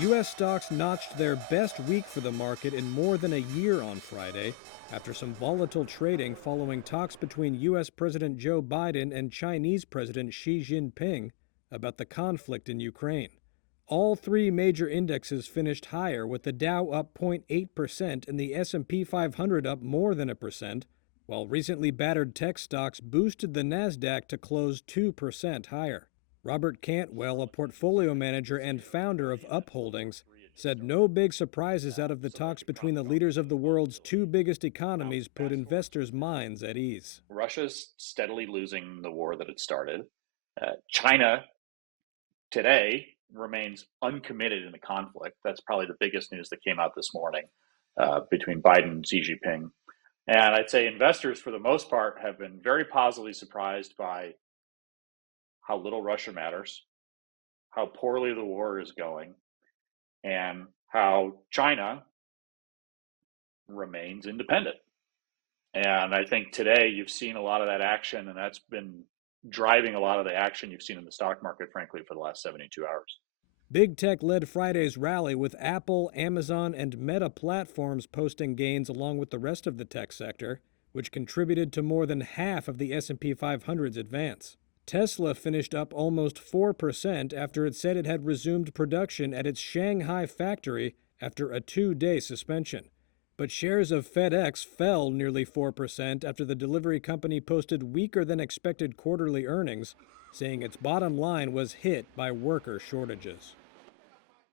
U.S. stocks notched their best week for the market in more than a year on Friday, after some volatile trading following talks between U.S. President Joe Biden and Chinese President Xi Jinping about the conflict in Ukraine. All three major indexes finished higher, with the Dow up 0.8% and the S&P 500 up more than 1%, while recently battered tech stocks boosted the Nasdaq to close 2% higher. Robert Cantwell, a portfolio manager and founder of Up Holdings, said no big surprises out of the talks between the leaders of the world's two biggest economies put investors' minds at ease. Russia's steadily losing the war that it started. China today remains uncommitted in the conflict. That's probably the biggest news that came out this morning between Biden and Xi Jinping. And I'd say investors, for the most part, have been very positively surprised by how little Russia matters, how poorly the war is going, and how China remains independent. And I think today you've seen a lot of that action, and that's been driving a lot of the action you've seen in the stock market, frankly, for the last 72 hours. Big tech led Friday's rally, with Apple, Amazon, and Meta platforms posting gains along with the rest of the tech sector, which contributed to more than half of the S&P 500's advance. Tesla finished up almost 4% after it said it had resumed production at its Shanghai factory after a 2-day suspension. But shares of FedEx fell nearly 4% after the delivery company posted weaker than expected quarterly earnings, saying its bottom line was hit by worker shortages.